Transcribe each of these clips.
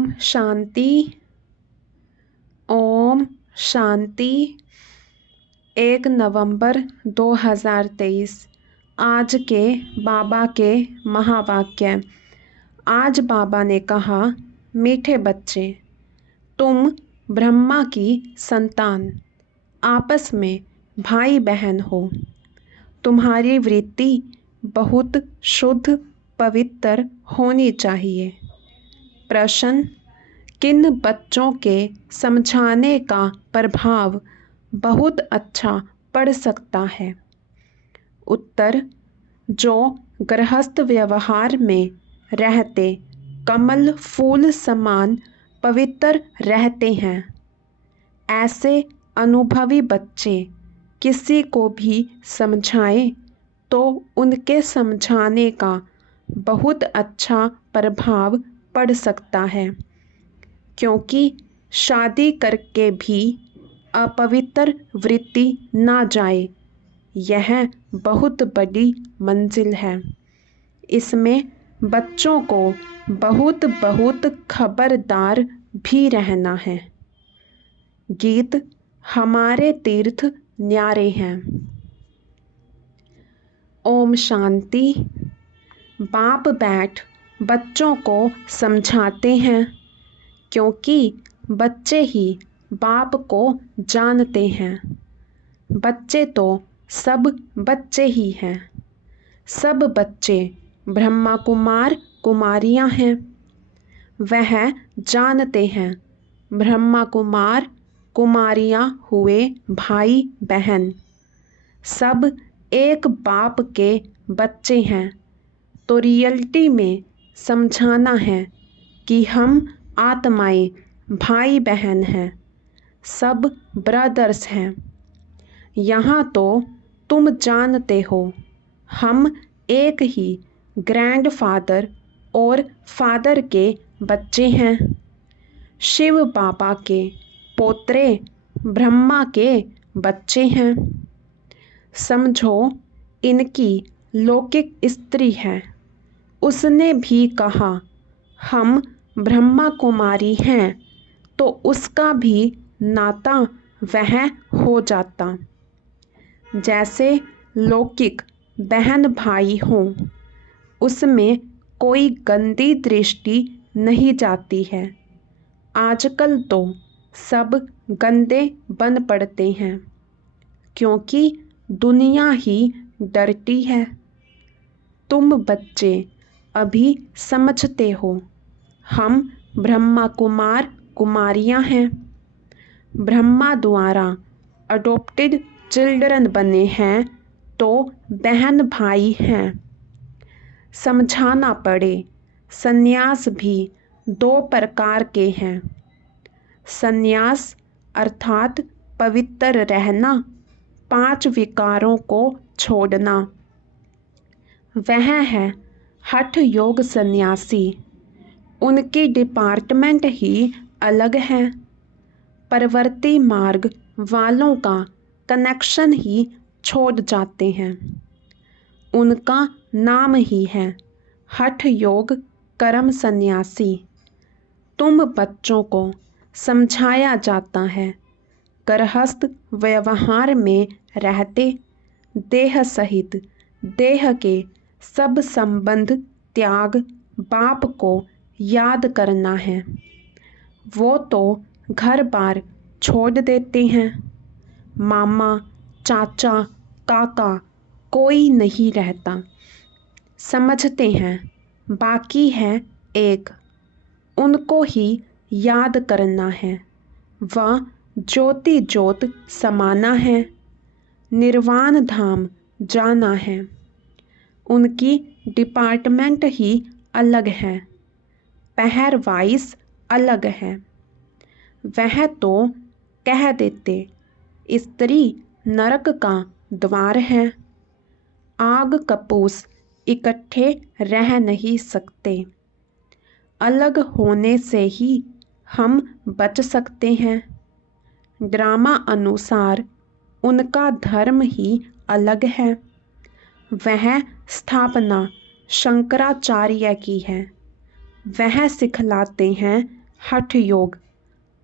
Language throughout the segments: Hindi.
ओम शांति। ओम शांति। 1 नवंबर 2023 आज के बाबा के महावाक्य। आज बाबा ने कहा, मीठे बच्चे, तुम ब्रह्मा की संतान, आपस में भाई बहन हो। तुम्हारी वृत्ति बहुत शुद्ध पवित्र होनी चाहिए। प्रश्न, किन बच्चों के समझाने का प्रभाव बहुत अच्छा पड़ सकता है? उत्तर, जो गृहस्थ व्यवहार में रहते कमल फूल समान पवित्र रहते हैं। ऐसे अनुभवी बच्चे किसी को भी समझाएं तो उनके समझाने का बहुत अच्छा प्रभाव पड़ सकता है, क्योंकि शादी करके भी अपवित्र वृत्ति ना जाए, यह बहुत बड़ी मंजिल है। इसमें बच्चों को बहुत बहुत खबरदार भी रहना है। गीत हमारे तीर्थ न्यारे हैं। ओम शांति। बाप बैठ बच्चों को समझाते हैं, क्योंकि बच्चे ही बाप को जानते हैं। बच्चे तो सब बच्चे ही हैं। सब बच्चे ब्रह्मा कुमार कुमारियां हैं। वह जानते हैं ब्रह्मा कुमार कुमारियां हुए भाई बहन। सब एक बाप के बच्चे हैं। तो रियलिटी में समझाना है कि हम आत्माएं भाई बहन हैं, सब ब्रदर्स हैं। यहाँ तो तुम जानते हो, हम एक ही ग्रैंडफादर और फादर के बच्चे हैं। शिव बाबा के पोत्रे ब्रह्मा के बच्चे हैं। समझो, इनकी लौकिक स्त्री है। उसने भी कहा, हम ब्रह्मा कुमारी हैं, तो उसका भी नाता वह हो जाता। जैसे लौकिक बहन भाई हों, उसमें कोई गंदी दृष्टि नहीं जाती है। आजकल तो सब गंदे बन पड़ते हैं, क्योंकि दुनिया ही डरती है। तुम बच्चे अभी समझते हो, हम ब्रह्मा कुमार कुमारियां हैं। ब्रह्मा द्वारा अडॉप्टेड चिल्ड्रन बने हैं, तो बहन भाई हैं। समझाना पड़े, संन्यास भी 2 प्रकार के हैं। संन्यास अर्थात पवित्र रहना, 5 विकारों को छोड़ना। वह है हठ योग सन्यासी। उनकी डिपार्टमेंट ही अलग है। परवर्ती मार्ग वालों का कनेक्शन ही छोड़ जाते हैं। उनका नाम ही है हठ योग कर्म सन्यासी। तुम बच्चों को समझाया जाता है, गृहस्थ व्यवहार में रहते देह सहित देह के सब संबंध त्याग बाप को याद करना है। वो तो घर बार छोड़ देते हैं। मामा चाचा काका कोई नहीं रहता। समझते हैं बाकी है एक, उनको ही याद करना है। वह ज्योति ज्योत समाना है, निर्वाण धाम जाना है। उनकी डिपार्टमेंट ही अलग है, पहर वाइस अलग है। वह तो कह देते, स्त्री नरक का द्वार है। आग कपूस इकट्ठे रह नहीं सकते। अलग होने से ही हम बच सकते हैं। ड्रामा अनुसार उनका धर्म ही अलग है। वह स्थापना शंकराचार्य की है। वह सिखलाते हैं हठ योग,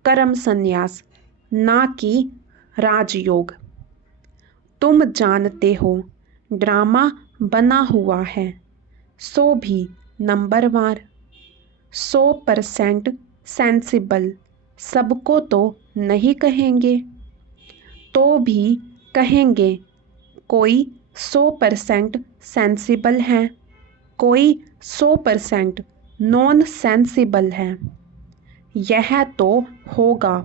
कर्म संन्यास, ना कि राजयोग। तुम जानते हो ड्रामा बना हुआ है, सो भी नंबरवार। 100% सेंसिबल सबको तो नहीं कहेंगे, तो भी कहेंगे कोई 100% सेंसिबल है, कोई 100% नॉन सेंसिबल है। यह तो होगा।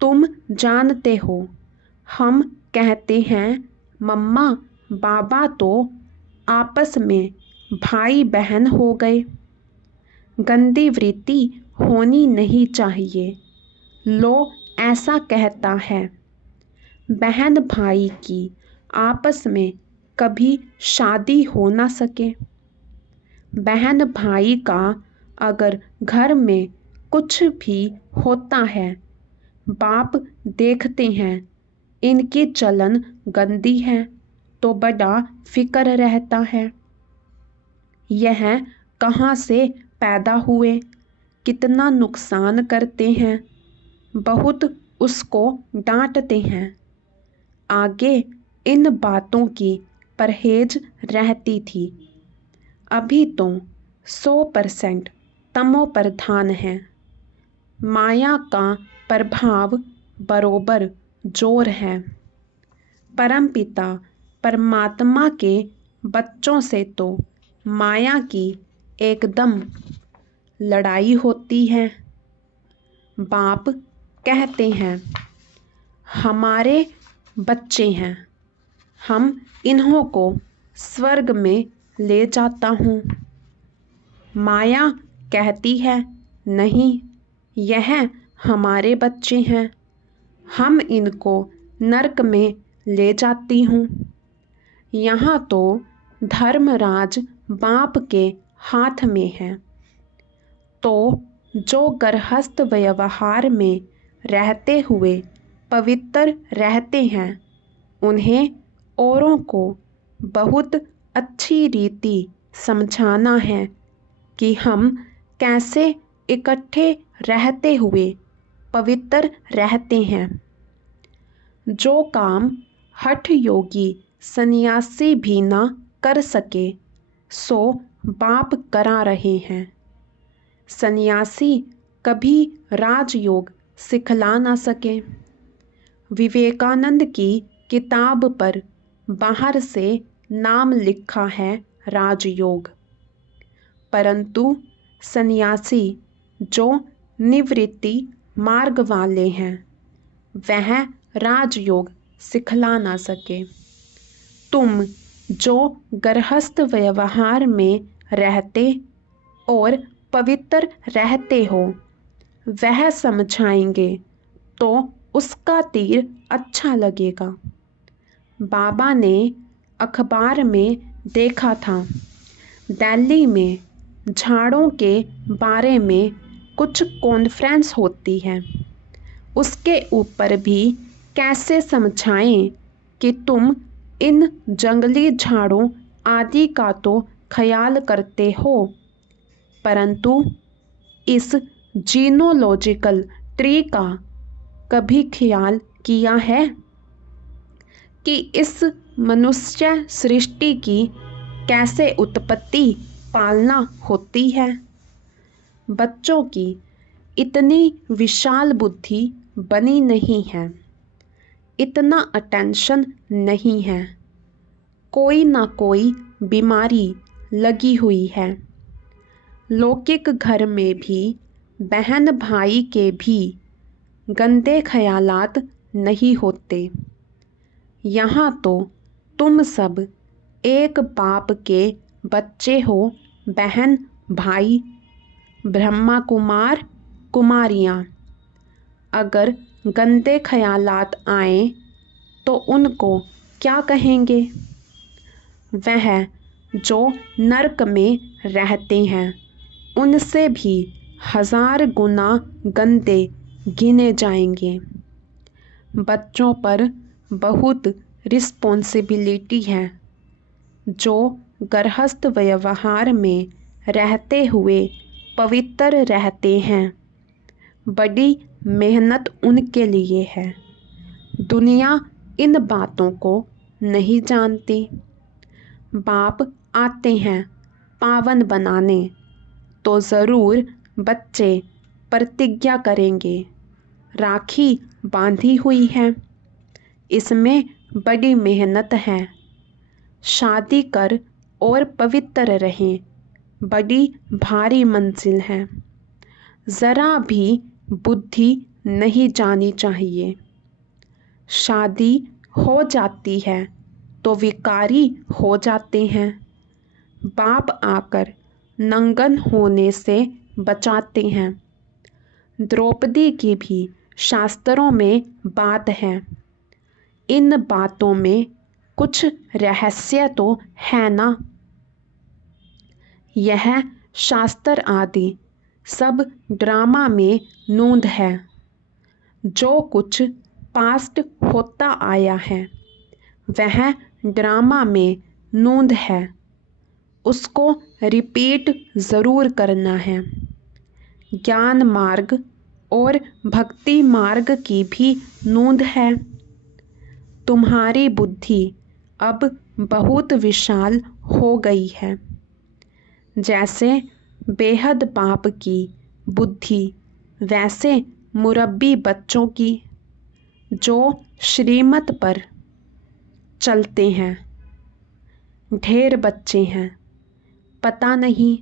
तुम जानते हो हम कहते हैं मम्मा बाबा तो आपस में भाई बहन हो गए। गंदी वृत्ति होनी नहीं चाहिए, लो ऐसा कहता है। बहन भाई की आपस में कभी शादी हो ना सके। बहन भाई का अगर घर में कुछ भी होता है, बाप देखते हैं इनकी चलन गंदी है, तो बड़ा फिक्र रहता है। यह कहाँ से पैदा हुए, कितना नुकसान करते हैं, बहुत उसको डांटते हैं। आगे इन बातों की परहेज रहती थी। अभी तो 100% तमो प्रधान है। माया का प्रभाव बरोबर जोर है। परमपिता परमात्मा के बच्चों से तो माया की एकदम लड़ाई होती है। बाप कहते हैं हमारे बच्चे हैं, हम इन्हों को स्वर्ग में ले जाता हूँ। माया कहती है नहीं, यह हमारे बच्चे हैं, हम इनको नरक में ले जाती हूँ। यहाँ तो धर्मराज बाप के हाथ में है, तो जो गृहस्थ व्यवहार में रहते हुए पवित्र रहते हैं, उन्हें औरों को बहुत अच्छी रीति समझाना है कि हम कैसे इकट्ठे रहते हुए पवित्र रहते हैं। जो काम हठ योगी सन्यासी भी ना कर सके, सो बाप करा रहे हैं। सन्यासी कभी राजयोग सिखला ना सके। विवेकानंद की किताब पर बाहर से नाम लिखा है राजयोग, परंतु सन्यासी जो निवृत्ति मार्ग वाले हैं, वह राजयोग सिखला ना सके। तुम जो गृहस्थ व्यवहार में रहते और पवित्र रहते हो, वह समझाएंगे तो उसका तीर अच्छा लगेगा। बाबा ने अखबार में देखा था, दिल्ली में झाड़ों के बारे में कुछ कॉन्फ्रेंस होती है। उसके ऊपर भी कैसे समझाएं कि तुम इन जंगली झाड़ों आदि का तो ख्याल करते हो, परंतु इस जीनोलॉजिकल ट्री का कभी ख्याल किया है कि इस मनुष्य सृष्टि की कैसे उत्पत्ति पालना होती है। बच्चों की इतनी विशाल बुद्धि बनी नहीं है, इतना अटेंशन नहीं है। कोई ना कोई बीमारी लगी हुई है। लौकिक घर में भी बहन भाई के भी गंदे ख्यालात नहीं होते। यहाँ तो तुम सब एक बाप के बच्चे हो, बहन भाई, ब्रह्मा कुमार कुमारियाँ। अगर गंदे ख्यालात आए तो उनको क्या कहेंगे? वह जो नरक में रहते हैं, उनसे भी 1000 गुना गंदे गिने जाएंगे। बच्चों पर बहुत रिस्पॉन्सिबिलिटी है। जो गृहस्थ व्यवहार में रहते हुए पवित्र रहते हैं। बड़ी मेहनत उनके लिए है। दुनिया इन बातों को नहीं जानती। बाप आते हैं पावन बनाने, तो ज़रूर बच्चे प्रतिज्ञा करेंगे। राखी बांधी हुई है, इसमें बड़ी मेहनत है। शादी कर और पवित्र रहें, बड़ी भारी मंजिल है। ज़रा भी बुद्धि नहीं जानी चाहिए। शादी हो जाती है तो विकारी हो जाते हैं। बाप आकर नंगन होने से बचाते हैं। द्रौपदी की भी शास्त्रों में बात है। इन बातों में कुछ रहस्य तो है ना। यह शास्त्र आदि सब ड्रामा में नूंद है। जो कुछ पास्ट होता आया है वह ड्रामा में नूंद है, उसको रिपीट ज़रूर करना है। ज्ञान मार्ग और भक्ति मार्ग की भी नूंद है। तुम्हारी बुद्धि अब बहुत विशाल हो गई है। जैसे बेहद बाप की बुद्धि, वैसे मुरब्बी बच्चों की, जो श्रीमत पर चलते हैं। ढेर बच्चे हैं, पता नहीं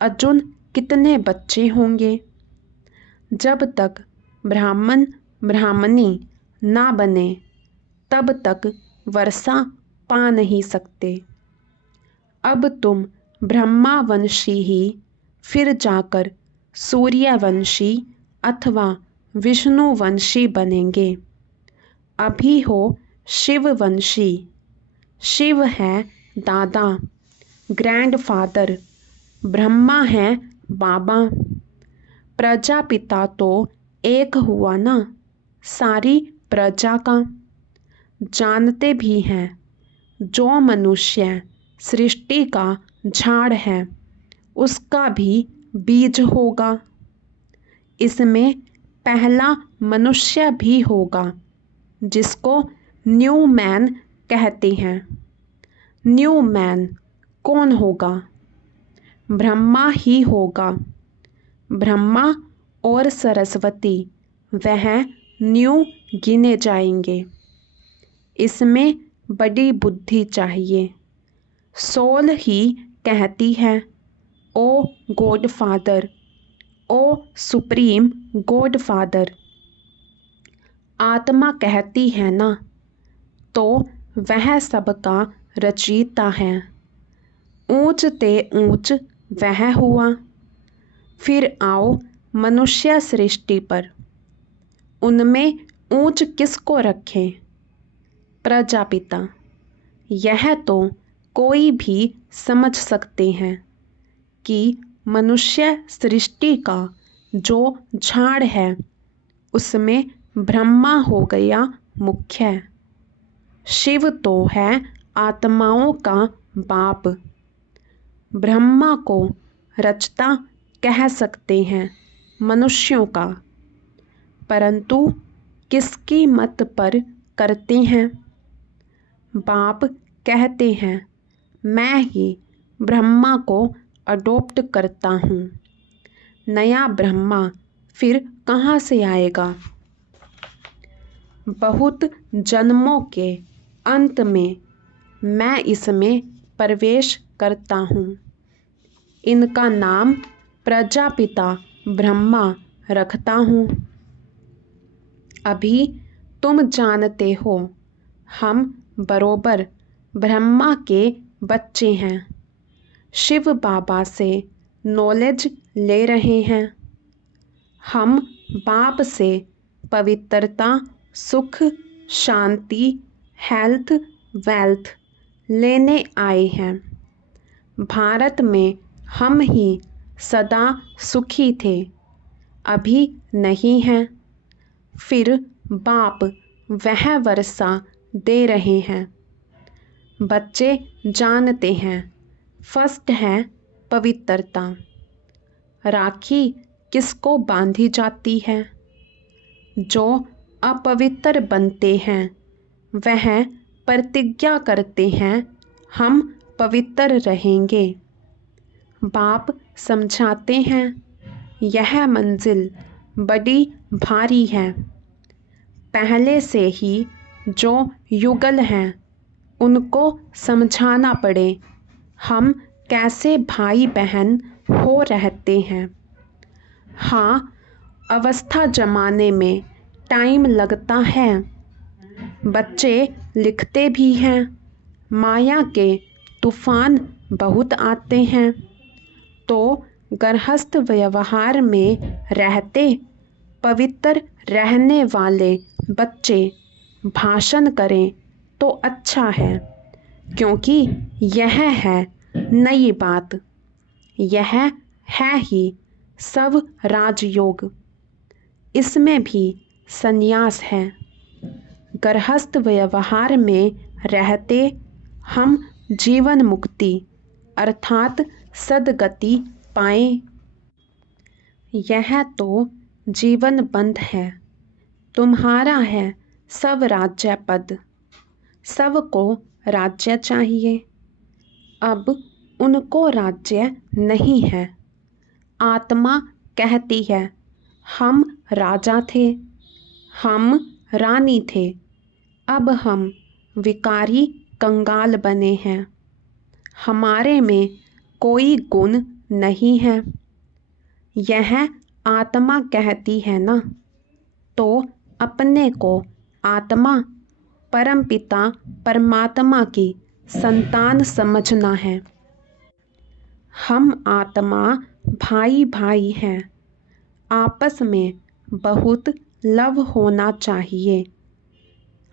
अर्जुन कितने बच्चे होंगे। जब तक ब्राह्मण ब्राह्मणी ना बने तब तक वर्षा पा नहीं सकते। अब तुम ब्रह्मावंशी ही फिर जाकर सूर्यवंशी अथवा विष्णुवंशी बनेंगे। अभी हो शिववंशी। शिव है दादा, ग्रैंडफादर। ब्रह्मा है बाबा। प्रजापिता तो एक हुआ ना, सारी प्रजा का। जानते भी हैं जो मनुष्य सृष्टि का झाड़ है उसका भी बीज होगा। इसमें पहला मनुष्य भी होगा जिसको न्यू मैन कहते हैं। न्यू मैन कौन होगा? ब्रह्मा ही होगा। ब्रह्मा और सरस्वती वह न्यू गिने जाएंगे। इसमें बड़ी बुद्धि चाहिए। सोल ही कहती है, ओ गॉड फादर, ओ सुप्रीम गॉड फादर। आत्मा कहती है ना, तो वह सबका रचयिता है। ऊंच ते ऊंच वह हुआ। फिर आओ मनुष्य सृष्टि पर, उनमें ऊंच किसको रखें? प्रजापिता। यह तो कोई भी समझ सकते हैं कि मनुष्य सृष्टि का जो झाड़ है उसमें ब्रह्मा हो गया मुख्य। शिव तो है आत्माओं का बाप। ब्रह्मा को रचता कह सकते हैं मनुष्यों का, परंतु किसकी मत पर करते हैं? बाप कहते हैं मैं ही ब्रह्मा को अडॉप्ट करता हूँ। नया ब्रह्मा फिर कहाँ से आएगा? बहुत जन्मों के अंत में मैं इसमें प्रवेश करता हूँ। इनका नाम प्रजापिता ब्रह्मा रखता हूँ। अभी तुम जानते हो हम बरोबर ब्रह्मा के बच्चे हैं। शिव बाबा से नॉलेज ले रहे हैं। हम बाप से पवित्रता, सुख, शांति, हेल्थ, वेल्थ लेने आए हैं। भारत में हम ही सदा सुखी थे, अभी नहीं हैं। फिर बाप वह वर्षा दे रहे हैं। बच्चे जानते हैं फर्स्ट है पवित्रता, राखी किसको बांधी जाती है? जो अपवित्र बनते हैं वह प्रतिज्ञा करते हैं हम पवित्र रहेंगे। बाप समझाते हैं यह मंजिल बड़ी भारी है। पहले से ही जो युगल हैं उनको समझाना पड़े हम कैसे भाई बहन हो रहते हैं। हाँ, अवस्था जमाने में टाइम लगता है। बच्चे लिखते भी हैं। माया के तूफान बहुत आते हैं। तो गृहस्थ व्यवहार में रहते पवित्र रहने वाले बच्चे भाषण करें तो अच्छा है, क्योंकि यह है नई बात। यह है ही सब राजयोग। इसमें भी संन्यास है। गृहस्थ व्यवहार में रहते हम जीवन मुक्ति अर्थात सद्गति पाएं। यह तो जीवन बंध है। तुम्हारा है सब राज्य पद। सबको राज्य चाहिए। अब उनको राज्य नहीं है। आत्मा कहती है हम राजा थे, हम रानी थे, अब हम विकारी कंगाल बने हैं। हमारे में कोई गुण नहीं है। यह आत्मा कहती है ना, तो अपने को आत्मा परमपिता परमात्मा की संतान समझना है। हम आत्मा भाई भाई हैं। आपस में बहुत लव होना चाहिए।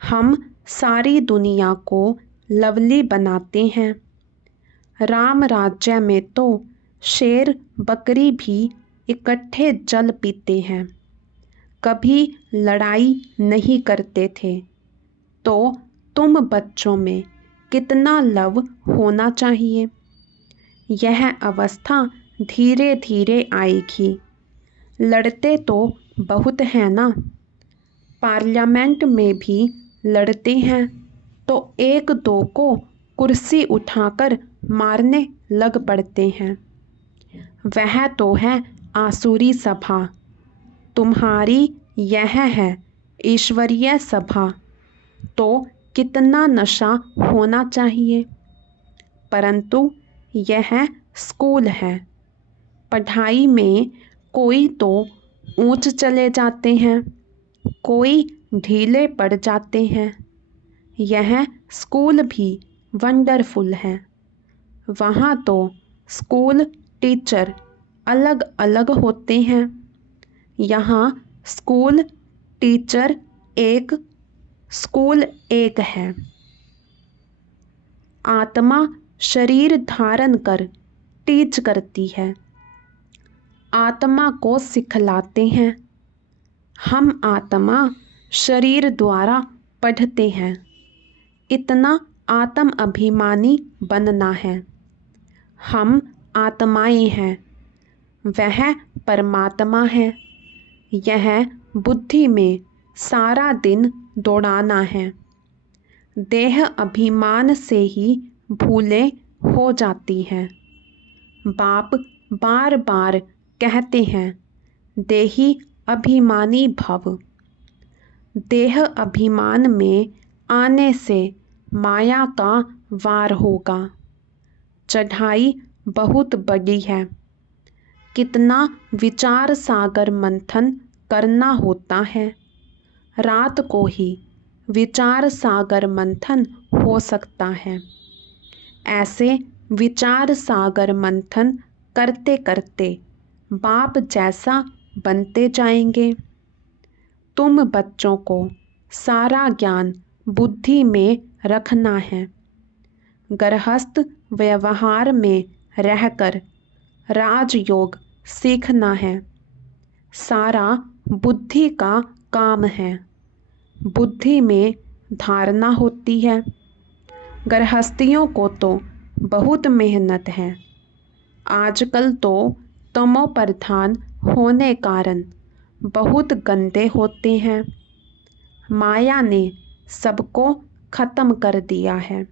हम सारी दुनिया को लवली बनाते हैं। राम राज्य में तो शेर बकरी भी इकट्ठे जल पीते हैं, कभी लड़ाई नहीं करते थे। तो तुम बच्चों में कितना लव होना चाहिए। यह अवस्था धीरे धीरे आएगी। लड़ते तो बहुत हैं ना। पार्लियामेंट में भी लड़ते हैं तो एक दो को कुर्सी उठाकर मारने लग पड़ते हैं। वह तो है आसुरी सभा। तुम्हारी यह है ईश्वरीय सभा। तो कितना नशा होना चाहिए। परंतु यह स्कूल है। पढ़ाई में कोई तो ऊंच चले जाते हैं, कोई ढीले पड़ जाते हैं। यह स्कूल भी वंडरफुल है। वहाँ तो स्कूल टीचर अलग अलग होते हैं। यहाँ स्कूल टीचर एक, स्कूल एक है। आत्मा शरीर धारण कर टीच करती है। आत्मा को सिखलाते हैं। हम आत्मा शरीर द्वारा पढ़ते हैं। इतना आत्म अभिमानी बनना है। हम आत्माएं हैं, वह परमात्मा है। यह बुद्धि में सारा दिन दौड़ाना है। देह अभिमान से ही भूलें हो जाती हैं। बाप बार बार कहते हैं देही अभिमानी भव। देह अभिमान में आने से माया का वार होगा। चढ़ाई बहुत बड़ी है। कितना विचार सागर मंथन करना होता है। रात को ही विचार सागर मंथन हो सकता है। ऐसे विचार सागर मंथन करते करते बाप जैसा बनते जाएंगे। तुम बच्चों को सारा ज्ञान बुद्धि में रखना है। गृहस्थ व्यवहार में रहकर राजयोग सीखना है। सारा बुद्धि का काम है। बुद्धि में धारणा होती है। गृहस्थियों को तो बहुत मेहनत है। आजकल तो तमोप्रधान होने कारण बहुत गंदे होते हैं। माया ने सबको खत्म कर दिया है,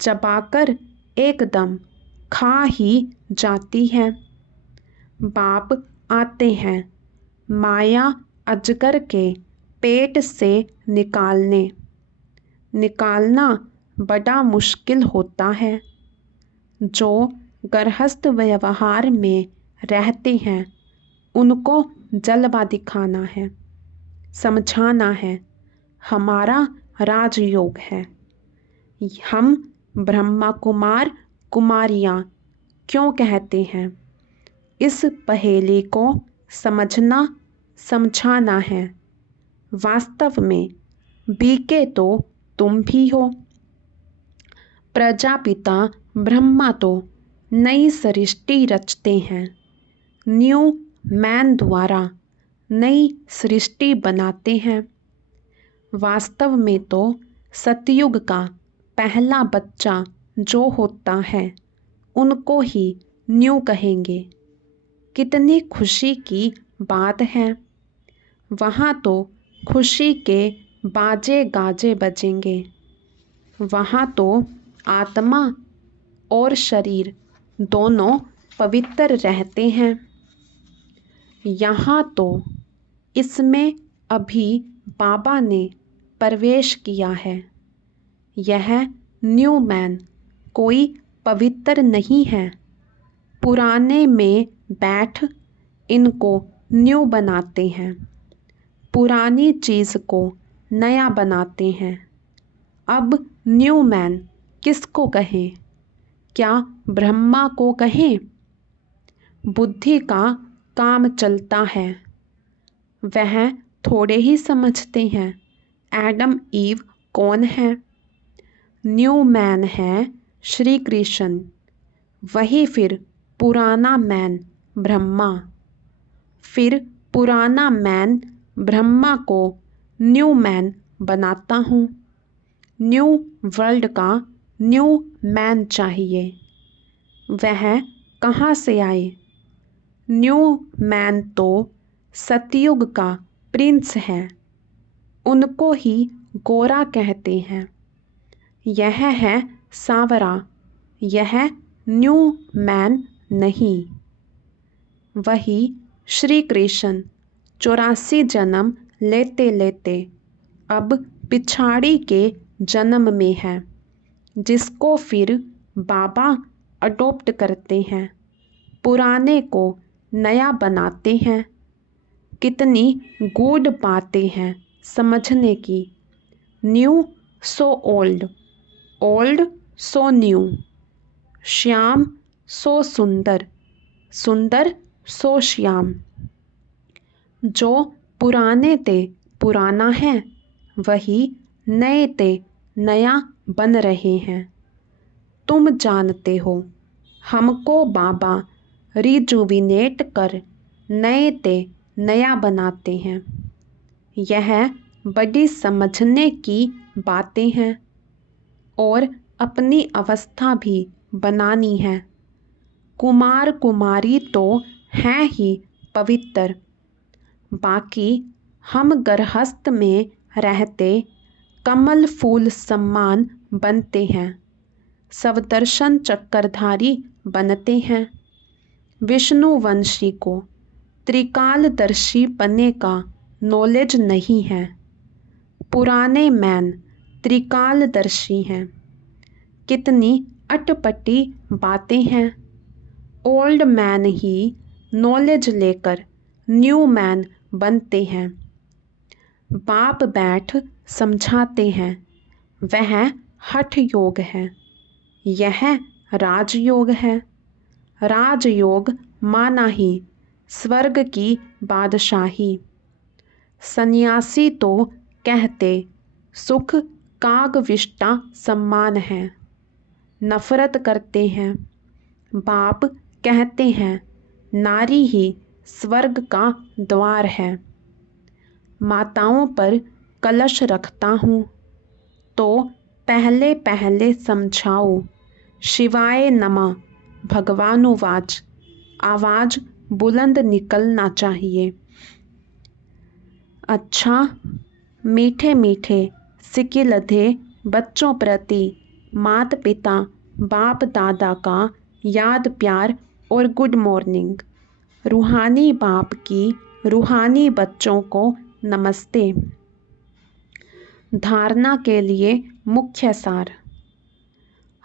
चबाकर एकदम खा ही जाती है। बाप आते हैं माया अजगर के पेट से निकालना बड़ा मुश्किल होता है। जो गृहस्थ व्यवहार में रहते हैं उनको जलवा दिखाना है, समझाना है, हमारा राजयोग है। हम ब्रह्मा कुमार कुमारियाँ क्यों कहते हैं, इस पहेली को समझाना है। वास्तव में बीके तो तुम भी हो। प्रजापिता ब्रह्मा तो नई सृष्टि रचते हैं, न्यू मैन द्वारा नई सृष्टि बनाते हैं। वास्तव में तो सतयुग का पहला बच्चा जो होता है उनको ही न्यू कहेंगे। कितनी खुशी की बात है। वहाँ तो खुशी के बाजे गाजे बजेंगे। वहाँ तो आत्मा और शरीर दोनों पवित्र रहते हैं। यहाँ तो इसमें अभी बाबा ने प्रवेश किया है। यह न्यू मैन कोई पवित्र नहीं है। पुराने में बैठ इनको न्यू बनाते हैं, पुरानी चीज़ को नया बनाते हैं। अब न्यू मैन किसको कहें? क्या ब्रह्मा को कहें? बुद्धि का काम चलता है। वह थोड़े ही समझते हैं एडम ईव कौन है। न्यू मैन है श्री कृष्ण, वही फिर पुराना मैन ब्रह्मा। फिर पुराना मैन ब्रह्मा को न्यू मैन बनाता हूँ। न्यू वर्ल्ड का न्यू मैन चाहिए। वह कहाँ से आए? न्यू मैन तो सतयुग का प्रिंस है, उनको ही गोरा कहते हैं। यह है सांवरा, यह न्यू मैन नहीं। वही श्री कृष्ण 84 जन्म लेते लेते अब पिछाड़ी के जन्म में है, जिसको फिर बाबा अडॉप्ट करते हैं, पुराने को नया बनाते हैं। कितनी गूढ़ बातें हैं समझने की। New so old, old so new, Shyam so sundar, sundar सो श्याम। जो पुराने ते पुराना है, वही नए ते नया बन रहे हैं। तुम जानते हो, हमको बाबा रिजुविनेट कर नए ते नया बनाते हैं। यह बड़ी समझने की बातें हैं और अपनी अवस्था भी बनानी है। कुमार कुमारी तो हैं ही पवित्र, बाकी हम गृहस्थ में रहते कमल फूल सम्मान बनते हैं, सवदर्शन चक्रधारी बनते हैं। विष्णुवंशी को त्रिकालदर्शी बनने का नॉलेज नहीं है। पुराने मैन त्रिकालदर्शी हैं। कितनी अटपटी बातें हैं। ओल्ड मैन ही नॉलेज लेकर न्यू मैन बनते हैं। बाप बैठ समझाते हैं, वह हठ योग है, यह राजयोग है। राजयोग माना ही स्वर्ग की बादशाही। सन्यासी तो कहते सुख कागविष्टा सम्मान है, नफरत करते हैं। बाप कहते हैं नारी ही स्वर्ग का द्वार है। माताओं पर कलश रखता हूँ तो पहले पहले समझाओ शिवाय नमः भगवानुवाच आवाज़ बुलंद निकलना चाहिए। अच्छा, मीठे मीठे सिकिलधे बच्चों प्रति माता पिता बाप दादा का याद प्यार और गुड मॉर्निंग। रूहानी बाप की रूहानी बच्चों को नमस्ते। धारणा के लिए मुख्य सार।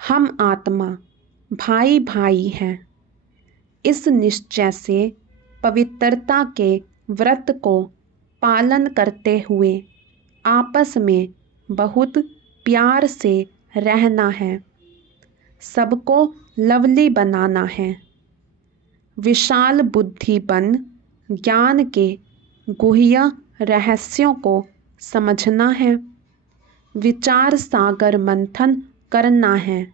हम आत्मा भाई भाई हैं। इस निश्चय से पवित्रता के व्रत को पालन करते हुए आपस में बहुत प्यार से रहना है। सबको लवली बनाना है। विशाल बुद्धि बन ज्ञान के गुह्य रहस्यों को समझना है। विचार सागर मंथन करना है।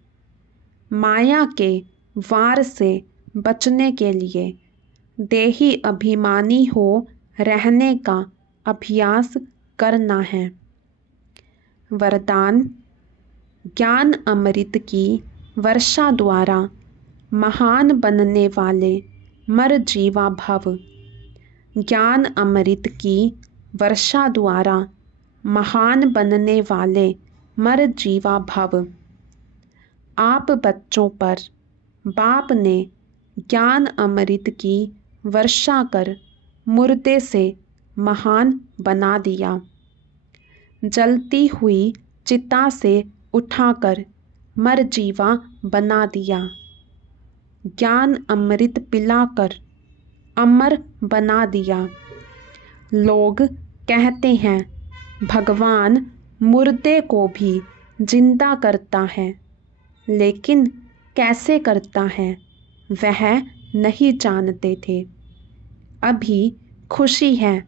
माया के वार से बचने के लिए देही अभिमानी हो रहने का अभ्यास करना है। वरदान। ज्ञान अमृत की वर्षा द्वारा महान बनने वाले मर जीवा भव। ज्ञान अमृत की वर्षा द्वारा महान बनने वाले मर जीवा भव। आप बच्चों पर बाप ने ज्ञान अमृत की वर्षा कर मुर्दे से महान बना दिया। जलती हुई चिता से उठाकर मर जीवा बना दिया। ज्ञान अमृत पिलाकर अमर बना दिया। लोग कहते हैं भगवान मुर्दे को भी जिंदा करता है, लेकिन कैसे करता है वह नहीं जानते थे। अभी खुशी है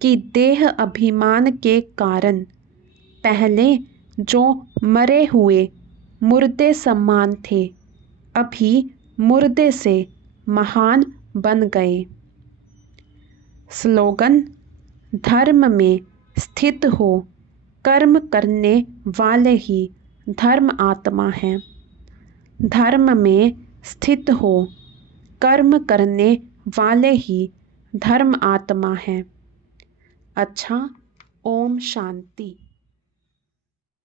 कि देह अभिमान के कारण पहले जो मरे हुए मुर्दे समान थे, अभी मुर्दे से महान बन गए। स्लोगन। धर्म में स्थित हो कर्म करने वाले ही धर्म आत्मा हैं। धर्म में स्थित हो कर्म करने वाले ही धर्म आत्मा हैं। अच्छा, ओम शांति।